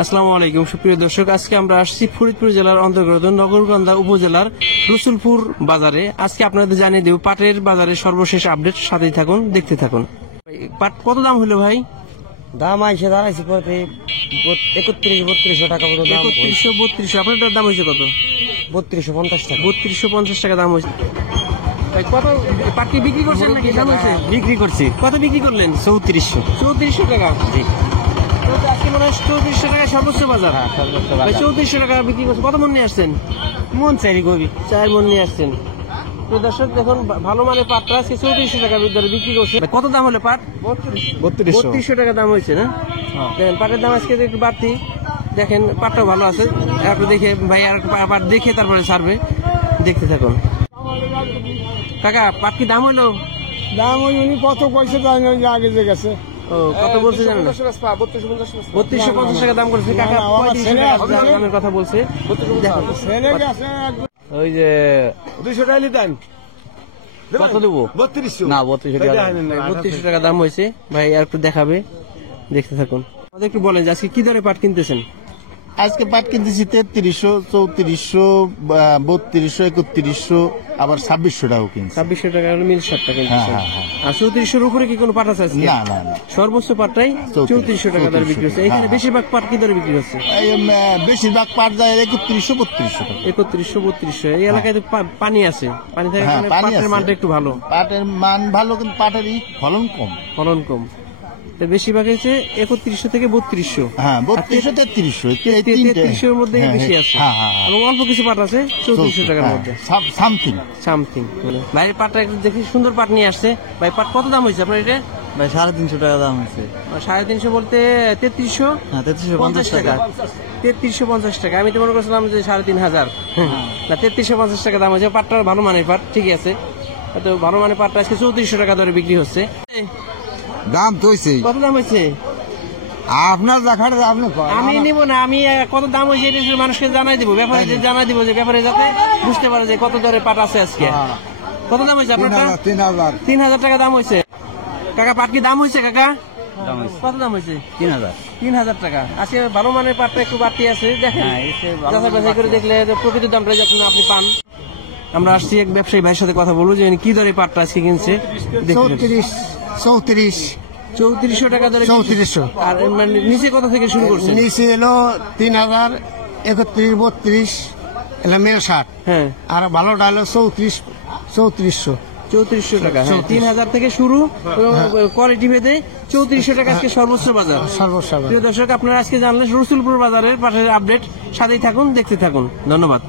আসসালামু আলাইকুম সুপ্রিয় দর্শক, আজকে আমরা আসছি ফরিদপুর জেলার অন্তর্গত নগরকান্দা উপজেলার রসুলপুর বাজারে। আজকে আপনাদের জানিয়ে দেব পাটের বাজারের সর্বশেষ আপডেট। সাথেই থাকুন, দেখতে থাকুন। পাট কত দাম হলো ভাই? দাম আইসে দাঁড়াইছে 31-3200 টাকা মতো দাম। 3100-3200। আপনার দাম হয়েছে কত? 3250 টাকা। 3250 টাকা দাম হয়েছে। কত পাট কি বিক্রি করছেন নাকি? দাম হয়েছে বিক্রি করছি কত বিক্রি করলেন? 3400। 3400 টাকা। আজকে মনে হয় 3400 টাকা সর্বোচ্চ বাজার। ভাই 3400 টাকা বিক্রি করছে। কত মন নিয়ে আসছেন? মন চাই গবি 4 মন নিয়ে আসছেন। তো দর্শক দেখুন, ভালো মানের পাটটা আজকে 3400 টাকা দরে বিক্রি করছে। কত দাম হলো পাট? 3200 টাকা দাম হয়েছে না? দেখেন পাটের দাম আজকে একটু বাড়তি। দেখেন পাটটা ভালো আছে। আপনি দেখে ভাই আর পাট দেখে তারপরে ছাড়বে, দেখতে থাকুন। কাকা পাট কি দাম হলো? দাম ওই উনি কত পয়সা দেয় না, আগে যে গেছে। ও কত বলছে জানেন? 3250 টাকা দাম করেছে কাকা। 3500 টাকা দামের কথা বলছে। ওই যে 200 টাকা নিতেন কত দেবো? 3200 না 3200 টাকা দাম হয়েছে। ভাই আর একটু দেখাবে, দেখতে থাকুন। আমাদের একটু বলেন যে আজকে কি দরে পাট কিনতেছেন? আজকে পাট কিনতেছি 3300, 3400, 3200, 3100, আবার 2600 টাকাও কিনছি। 2600 টাকা হলো মিল 60 টাকা কিনতেছেন। হ্যাঁ, হ্যাঁ, আর 3400 এর উপরে কি কোনো পাট আছে আজকে? না না না, সর্বোচ্চ পাটটাই 3400 টাকা দরে বিক্রি হচ্ছে। এখানে বেশিরভাগ পাট কি দরে বিক্রি হচ্ছে? বেশিরভাগ পাট যায় 3100, 3200 টাকা। 3100-3200। এই এলাকায় তো পানি আছে, পানি থাকে, হ্যাঁ, পানি পাটের আছে। মানটা একটু ভালো। পাটের মান ভালো, কিন্তু পাটের ফলন কম। ফলন কম। তো বেশিরভাগ হচ্ছে 3100 থেকে 3200। হ্যাঁ, 3200, 3300, এই তিনটে। 3300 এর মধ্যে বেশি আছে। হ্যাঁ, হ্যাঁ, হ্যাঁ। এবং অল্প কিছু পাট আছে 3400 টাকার মধ্যে। সামথিং। ভাই পাটটা একটু দেখি, সুন্দর পাট নিয়ে আসছে। ভাই পাট কত দাম হয়েছে আপনার এটা? ভাই 350 টাকা দাম হয়েছে। 350 বলতে 3300? হ্যাঁ 3350 টাকা। 3350 টাকা। আমি তো মনে করছিলাম যে 3500। না, 3350 টাকা দাম হয়েছে। পাটটা ভালো মানের পাট, ঠিক আছে। তো ভালো মানের পাটটা আজকে 3400 টাকা দরে বিক্রি হচ্ছে। দাম তো হইছে। কত দাম হয়েছে? আপনার দেখাটা আপনি আমি নিব না, আমি কত দাম হয়েছে এটা মানুষকে জানাই দিব, ব্যাপারীদের জানাই দিব, যে ব্যাপারে যাতে বুঝতে পারে যে কত দরে পাট আছে আজকে। কত দাম হয়েছে আপনার? 3000 টাকা দাম হয়েছে। কাকা পাট কি দাম হয়েছে কাকা? কত দাম হয়েছে? 3000 টাকা। আজকে ভালো মানের পাটটা একটু বাড়তি আছে। দেখেন যাচাই বাছাই করে দেখলে প্রকৃত দামটা যখন আপনি পান। আমরা আসছি এক ব্যবসায়ী ভাইয়ের সাথে কথা বলবো যে কি দরে পাটটা আজকে কিনছে। 3400 টাকা দরে। 3400। আর মানে নিচে কত থেকে শুরু করছে? নিচে এলো 3000, 31, 32 এলো মেয়ে 60। হ্যাঁ, আর ভালোটা হলো 3400 টাকা। 3000 থেকে শুরু এবং কোয়ালিটি ভেদে 3400 টাকা আজকে সর্বোচ্চ বাজার। সর্বোচ্চ। প্রিয় দর্শক, আপনারা আজকে জানলেন রসুলপুর বাজারের পাটের আপডেট। সাথেই থাকুন, দেখতে থাকুন। ধন্যবাদ।